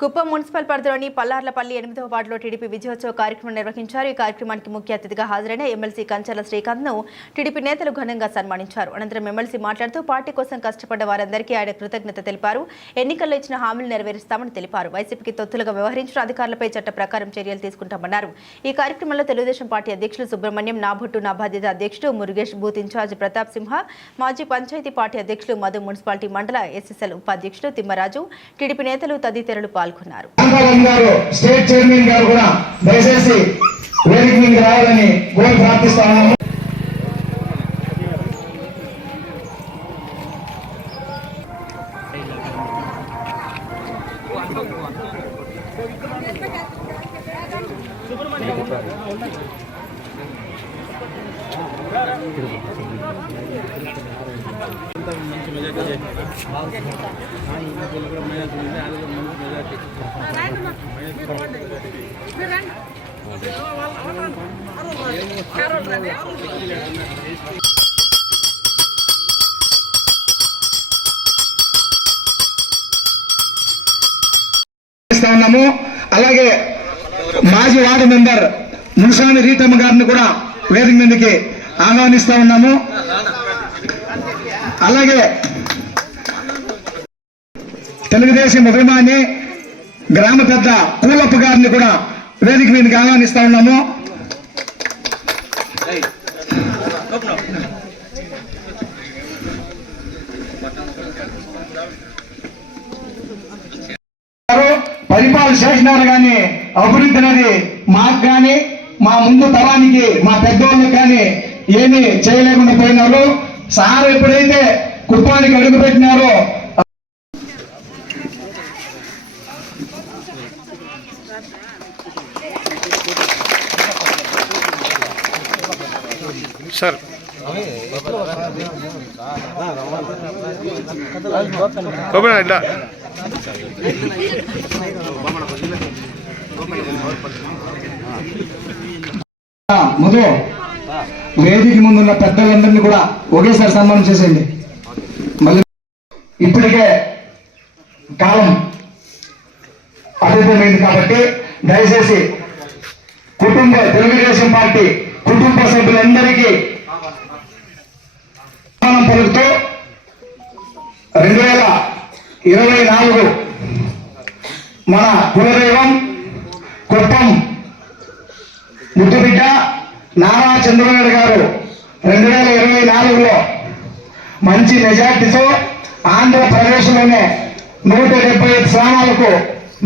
Kuppam municipal పరిధిలోని పల్లార్లపల్లి ఎనిమిదవ వార్డులో టీడీపీ విజయోత్సవ కార్యక్రమం నిర్వహించారు. ఈ కార్యక్రమానికి ముఖ్య అతిథిగా హాజరైన ఎమ్మెల్సీ కంచర్ల శ్రీకాంత్ను టీడీపీ నేతలు ఘనంగా సన్మానించారు. అనంతరం ఎమ్మెల్సీ మాట్లాడుతూ పార్టీ కోసం కష్టపడ్డ వారందరికీ ఆయన కృతజ్ఞత తెలిపారు. ఎన్నికల్లో ఇచ్చిన హామీలు నెరవేరుస్తామని తెలిపారు. వైసీపీకి తొత్తులుగా వ్యవహరించిన అధికారులపై చట్ట ప్రకారం చర్యలు తీసుకుంటామన్నారు. ఈ కార్యక్రమంలో తెలుగుదేశం పార్టీ అధ్యక్షులు సుబ్రహ్మణ్యం నా భుట్టు నా బాధ్యత అధ్యక్షుడు మురుగేష్ బూత్ ఇన్ఛార్జ్ ప్రతాప్ సింహ మాజీ పంచాయతీ పార్టీ అధ్యక్షులు మధు మున్సిపాలిటీ మండల ఎస్ఎస్ఎల్ ఉపాధ్యక్షుడు తిమ్మరాజు టీడీపీ నేతలు తదితరులు పాల్గొన్నారు. పాల్గొన్నారు. స్టేట్ చైర్మన్ గారు కూడా దయచేసి వేదిక రావాలని కోరి ప్రార్థిస్తా ఉన్నాము. ఇస్తా ఉన్నాము అలాగే మాజీ వార్డు మెంబర్ మున్సాని రీతమ్మ గారిని కూడా వేదిక మీదకి ఆహ్వానిస్తా ఉన్నాము. అలాగే తెలుగుదేశం అభిమాని గ్రామ పెద్ద కూలప్ప గారిని కూడా వేదిక మీదకి ఆహ్వానిస్తా ఉన్నాము. పరిపాలన చేసినారు కానీ అభివృద్ధి అనేది మాకు కానీ మా ముందు తరానికి మా పెద్దోళ్ళకి కానీ ఏమీ చేయలేకుండా పోయినారు. సార్ ఎప్పుడైతే కుప్పానికి అడుగు పెట్టినారో సార్. ముందు. వేదిక ముందున్న పెద్దలందరినీ కూడా ఒకేసారి సన్మానం చేసేయండి. మళ్ళీ ఇప్పటికే కాలం అభివృద్ధమైంది కాబట్టి దయచేసి కుటుంబ తెలుగుదేశం పార్టీ కుటుంబ సభ్యులందరికీ సన్మానం పలుకుతూ రెండు వేల ఇరవై నాలుగు మన కులదైవం కుప్పం ముద్దుబిడ్డ నారా చంద్రబాబు గారు రెండు వేల ఇరవై నాలుగులో మంచి మెజార్టీతో ఆంధ్రప్రదేశ్లోనే నూట డెబ్బై ఐదు స్థానాలకు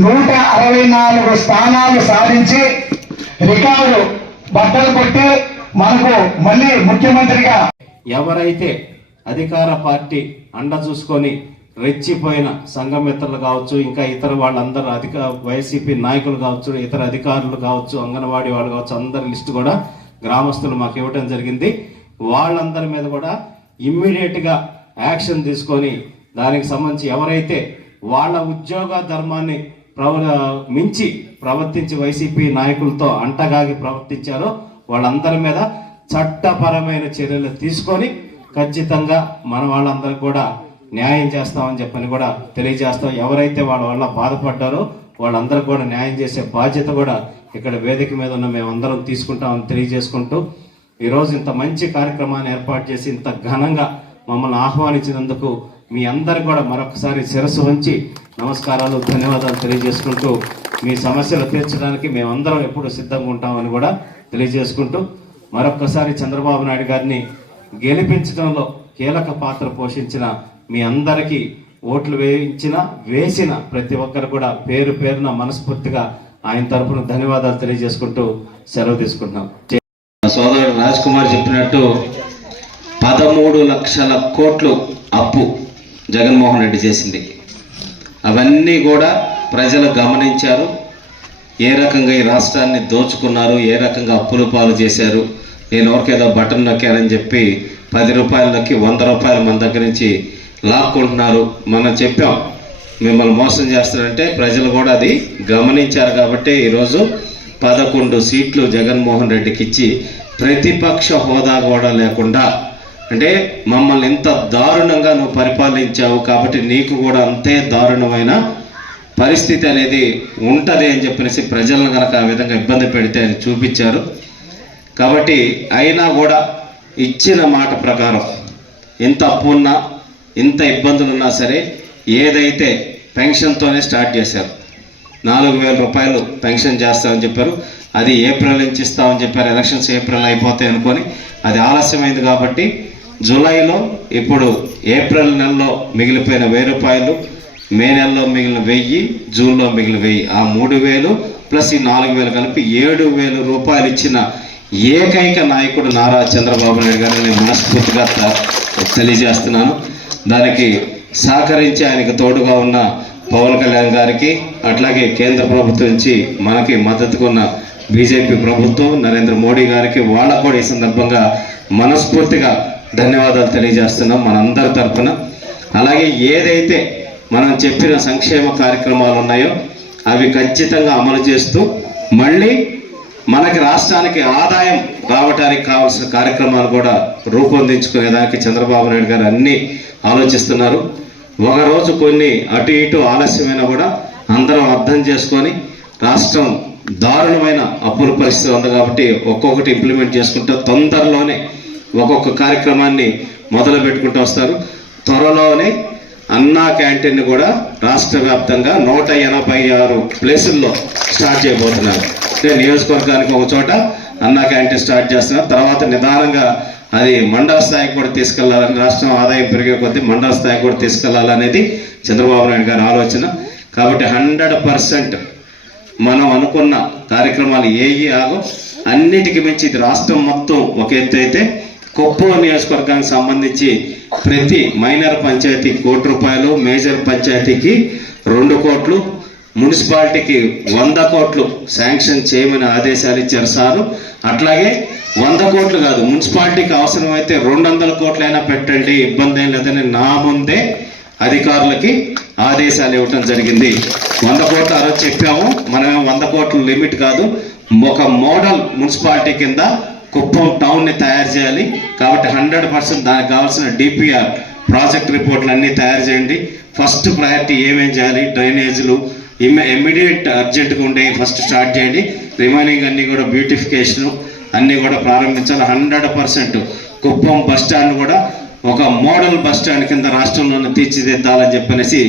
నూట అరవై నాలుగు స్థానాలు సాధించి రికార్డు బట్టలు కొట్టి మనకు మళ్ళీ ముఖ్యమంత్రిగా ఎవరైతే అధికార పార్టీ అండ చూసుకొని రెచ్చిపోయిన సంఘమిత్రులు కావచ్చు ఇంకా ఇతర వాళ్ళందరూ అధిక వైసీపీ నాయకులు కావచ్చు ఇతర అధికారులు కావచ్చు అంగన్వాడీ వాళ్ళు కావచ్చు అందరి లిస్టు కూడా గ్రామస్తులు మాకు ఇవ్వటం జరిగింది. వాళ్ళందరి మీద కూడా ఇమ్మీడియట్గా యాక్షన్ తీసుకొని దానికి సంబంధించి ఎవరైతే వాళ్ళ ఉద్యోగ ధర్మాన్ని ప్రవ మించి ప్రవర్తించి వైసీపీ నాయకులతో అంటగాగి ప్రవర్తించారో వాళ్ళందరి మీద చట్టపరమైన చర్యలు తీసుకొని ఖచ్చితంగా మన వాళ్ళందరికి కూడా న్యాయం చేస్తామని చెప్పని కూడా తెలియజేస్తాం ఎవరైతే వాళ్ళ వల్ల బాధపడ్డారో వాళ్ళందరికీ కూడా న్యాయం చేసే బాధ్యత కూడా ఇక్కడ వేదిక మీద ఉన్న మేమందరం తీసుకుంటామని తెలియజేసుకుంటూ ఈరోజు ఇంత మంచి కార్యక్రమాన్ని ఏర్పాటు చేసి ఇంత ఘనంగా మమ్మల్ని ఆహ్వానించినందుకు మీ అందరు కూడా మరొకసారి శిరస్సు ఉంచి నమస్కారాలు ధన్యవాదాలు తెలియజేసుకుంటూ మీ సమస్యలు తీర్చడానికి మేమందరం ఎప్పుడు సిద్ధంగా ఉంటామని కూడా తెలియజేసుకుంటూ మరొకసారి చంద్రబాబు నాయుడు గారిని గెలిపించడంలో కీలక పాత్ర పోషించిన మీ అందరికీ ఓట్లు వేయించిన వేసిన ప్రతి ఒక్కరు కూడా పేరు పేరున మనస్ఫూర్తిగా ఆయన తరపున ధన్యవాదాలు తెలియజేసుకుంటూ సెలవు తీసుకుంటున్నాం. సోదరుడు రాజ్ కుమార్ చెప్పినట్టు పదమూడు లక్షల కోట్లు అప్పు జగన్మోహన్ రెడ్డి చేసింది. అవన్నీ కూడా ప్రజలు గమనించారు. ఏ రకంగా ఈ రాష్ట్రాన్ని దోచుకున్నారు ఏ రకంగా అప్పులు పాలు చేశారు నేను ఎవరికేదో బటన్ నొక్కానని చెప్పి పది రూపాయలకి నొక్కి వంద రూపాయలు మన దగ్గర నుంచి లాక్కుంటున్నారు. మనం చెప్పాం మిమ్మల్ని మోసం చేస్తారంటే ప్రజలు కూడా అది గమనించారు కాబట్టి ఈరోజు పదకొండు సీట్లు జగన్మోహన్ రెడ్డికి ఇచ్చి ప్రతిపక్ష హోదా కూడా లేకుండా అంటే మమ్మల్ని ఇంత దారుణంగా నువ్వు పరిపాలించావు కాబట్టి నీకు కూడా అంతే దారుణమైన పరిస్థితి అనేది ఉంటుంది అని చెప్పేసి ప్రజలను కనుక ఆ విధంగా ఇబ్బంది పెడితే అని చూపించారు. కాబట్టి అయినా కూడా ఇచ్చిన మాట ప్రకారం ఎంత అప్పు ఉన్నా ఎంత ఇబ్బందులు ఉన్నా సరే ఏదైతే పెన్షన్తోనే స్టార్ట్ చేశారు నాలుగు వేల రూపాయలు పెన్షన్ చేస్తామని చెప్పారు అది ఏప్రిల్ నుంచి ఇస్తామని చెప్పారు ఎలక్షన్స్ ఏప్రిల్ అయిపోతాయి అనుకొని అది ఆలస్యమైంది కాబట్టి జూలైలో ఇప్పుడు ఏప్రిల్ నెలలో మిగిలిపోయిన వెయ్యి రూపాయలు మే నెలలో మిగిలిన వెయ్యి జూన్లో మిగిలిన వెయ్యి ఆ మూడు వేలు ప్లస్ ఈ నాలుగు వేలు కలిపి ఏడు వేలు రూపాయలు ఇచ్చిన ఏకైక నాయకుడు నారా చంద్రబాబు నాయుడు గారిని నేను మనస్ఫూర్తిగా తెలియజేస్తున్నాను. దానికి సహకరించి ఆయనకు తోడుగా ఉన్న పవన్ కళ్యాణ్ గారికి అట్లాగే కేంద్ర ప్రభుత్వం నుంచి మనకి మద్దతుకున్న బీజేపీ ప్రభుత్వం నరేంద్ర మోడీ గారికి వాళ్ళకు కూడా ఈ సందర్భంగా మనస్ఫూర్తిగా ధన్యవాదాలు తెలియజేస్తున్నాం మనందరి తరఫున అలాగే ఏదైతే మనం చెప్పిన సంక్షేమ కార్యక్రమాలు ఉన్నాయో అవి ఖచ్చితంగా అమలు చేస్తూ మళ్ళీ మనకి రాష్ట్రానికి ఆదాయం రావడానికి కావాల్సిన కార్యక్రమాలు కూడా రూపొందించుకునేదానికి చంద్రబాబు నాయుడు గారు అన్ని ఆలోచిస్తున్నారు. ఒకరోజు కొన్ని అటు ఇటు ఆలస్యమైనా కూడా అందరం అర్థం చేసుకొని రాష్ట్రం దారుణమైన అప్పుల పరిస్థితి ఉంది కాబట్టి ఒక్కొక్కటి ఇంప్లిమెంట్ చేసుకుంటూ తొందరలోనే ఒక్కొక్క కార్యక్రమాన్ని మొదలు పెట్టుకుంటూ వస్తారు. త్వరలోనే అన్నా క్యాంటీన్ కూడా రాష్ట్ర వ్యాప్తంగా నూట ఎనభై ఆరు ప్లేసుల్లో స్టార్ట్ చేయబోతున్నారు. అంటే నియోజకవర్గానికి ఒక చోట అన్నా క్యాంటీన్ స్టార్ట్ చేస్తున్నారు. తర్వాత నిదానంగా అది మండల స్థాయికి కూడా తీసుకెళ్ళాలని రాష్ట్రం ఆదాయం పెరిగే కొద్దీ మండల స్థాయికి కూడా తీసుకెళ్ళాలనేది చంద్రబాబు నాయుడు గారి ఆలోచన. కాబట్టి హండ్రెడ్ పర్సెంట్ మనం అనుకున్న కార్యక్రమాలు ఏవి ఆగో అన్నిటికీ మించి ఇది రాష్ట్రం మొత్తం ఒక ఎత్తు అయితే కొప్పూరు నియోజకవర్గానికి సంబంధించి ప్రతి మైనర్ పంచాయతీ కోటి రూపాయలు మేజర్ పంచాయతీకి రెండు కోట్లు మున్సిపాలిటీకి వంద కోట్లు శాంక్షన్ చేయమని ఆదేశాలు ఇచ్చారు సారు. అట్లాగే వంద కోట్లు కాదు మున్సిపాలిటీకి అవసరమైతే రెండు వందల కోట్లైనా పెట్టండి ఇబ్బంది ఏం లేదని నా ముందే అధికారులకి ఆదేశాలు ఇవ్వటం జరిగింది. వంద కోట్లు ఆ రోజు చెప్పాము మనం వంద కోట్ల లిమిట్ కాదు ఒక మోడల్ మున్సిపాలిటీ కింద కుప్పం టౌన్ని తయారు చేయాలి. కాబట్టి హండ్రెడ్ పర్సెంట్ దానికి కావాల్సిన డిపిఆర్ ప్రాజెక్ట్ రిపోర్ట్లు అన్నీ తయారు చేయండి. ఫస్ట్ ప్రయారిటీ ఏమేం చేయాలి? డ్రైనేజీలు ఇమ్మీడియట్ అర్జెంట్గా ఉండే ఫస్ట్ స్టార్ట్ చేయండి. రిమైనింగ్ అన్నీ కూడా బ్యూటిఫికేషన్ అన్నీ కూడా ప్రారంభించాలి. Hundred percent Kuppam bus stand కూడా ఒక మోడల్ బస్ స్టాండ్ కింద రాష్ట్రంలోనే తీర్చిదిద్దాలని చెప్పనేసి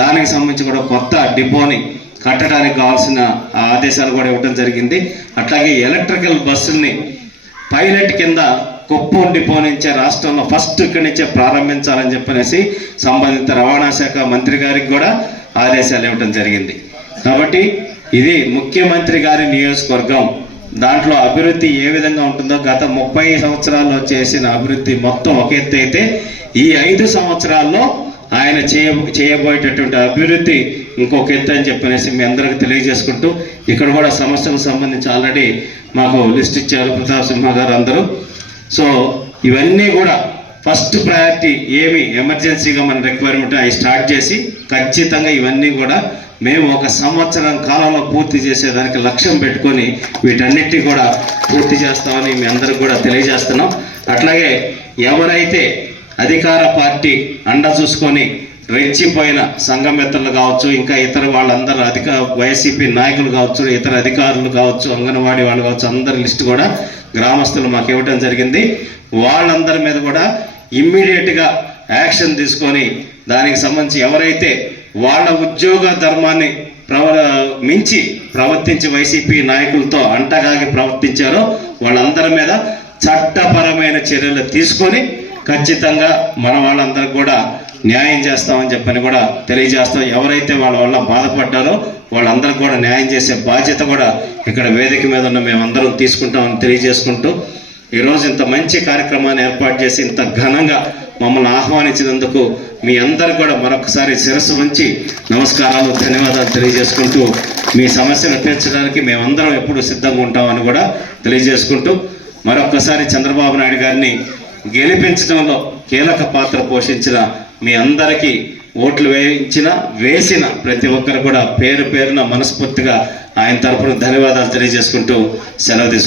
దానికి సంబంధించి కూడా కొత్త డిపోని కట్టడానికి కావాల్సిన ఆదేశాలు కూడా ఇవ్వడం జరిగింది. అట్లాగే ఎలక్ట్రికల్ బస్సుల్ని పైలట్ కింద కుప్పం డిపో నుంచే రాష్ట్రంలో ఫస్ట్ ఇక్కడి నుంచే ప్రారంభించాలని చెప్పనేసి సంబంధిత రవాణా శాఖ మంత్రి గారికి కూడా ఆదేశాలు ఇవ్వడం జరిగింది. కాబట్టి ఇది ముఖ్యమంత్రి గారి నియోజకవర్గం. దాంట్లో అభివృద్ధి ఏ విధంగా ఉంటుందో గత ముప్పై సంవత్సరాల్లో చేసిన అభివృద్ధి మొత్తం ఒక ఎత్తు అయితే ఈ ఐదు సంవత్సరాల్లో ఆయన చేయ చేయబోయేటటువంటి అభివృద్ధి ఇంకొక ఎత్తు అని చెప్పనేసి మీ అందరికి తెలియజేసుకుంటూ ఇక్కడ కూడా సమస్యలకు సంబంధించి ఆల్రెడీ మాకు లిస్ట్ ఇచ్చారు ప్రతాప్ సింహ గారు అందరూ. సో ఇవన్నీ కూడా ఫస్ట్ ప్రయారిటీ ఏమి ఎమర్జెన్సీగా మన రిక్వైర్మెంట్ అవి స్టార్ట్ చేసి ఖచ్చితంగా ఇవన్నీ కూడా మేము ఒక సంవత్సరం కాలంలో పూర్తి చేసేదానికి లక్ష్యం పెట్టుకొని వీటన్నిటిని కూడా పూర్తి చేస్తామని మీ అందరికి కూడా తెలియజేస్తున్నాం. అట్లాగే ఎవరైతే అధికార పార్టీ అండ చూసుకొని రెచ్చిపోయిన సంఘమిత్రులు కావచ్చు ఇంకా ఇతర వాళ్ళందరూ అధిక వైసీపీ నాయకులు కావచ్చు ఇతర అధికారులు కావచ్చు అంగన్వాడీ వాళ్ళు కావచ్చు అందరి లిస్ట్ కూడా గ్రామస్తులు మాకు ఇవ్వడం జరిగింది. వాళ్ళందరి మీద కూడా ఇమ్మీడియట్గా యాక్షన్ తీసుకొని దానికి సంబంధించి ఎవరైతే వాళ్ళ ఉద్యోగ ధర్మాన్ని ప్రవ మించి ప్రవర్తించి వైసీపీ నాయకులతో అంటగాగి ప్రవర్తించారో వాళ్ళందరి మీద చట్టపరమైన చర్యలు తీసుకొని ఖచ్చితంగా మన వాళ్ళందరికి కూడా న్యాయం చేస్తామని చెప్పని కూడా తెలియజేస్తాం ఎవరైతే వాళ్ళ వల్ల బాధపడ్డారో వాళ్ళందరూ కూడా న్యాయం చేసే బాధ్యత కూడా ఇక్కడ వేదిక మీద ఉన్న మేమందరం తీసుకుంటామని తెలియజేసుకుంటూ ఈరోజు ఇంత మంచి కార్యక్రమాన్ని ఏర్పాటు చేసి ఇంత ఘనంగా మమ్మల్ని ఆహ్వానించినందుకు మీ అందరికి కూడా మరొకసారి శిరస్సు ఉంచి నమస్కారాలు ధన్యవాదాలు తెలియజేసుకుంటూ మీ సమస్యను తీర్చడానికి మేమందరం ఎప్పుడు సిద్ధంగా ఉంటామని కూడా తెలియజేసుకుంటూ మరొకసారి చంద్రబాబు నాయుడు గారిని గెలిపించడంలో కీలక పాత్ర పోషించిన మీ అందరికీ ఓట్లు వేయించిన వేసిన ప్రతి ఒక్కరు కూడా పేరు పేరున మనస్ఫూర్తిగా ఆయన తరపున ధన్యవాదాలు తెలియజేసుకుంటూ సెలవు తీసుకుంటాం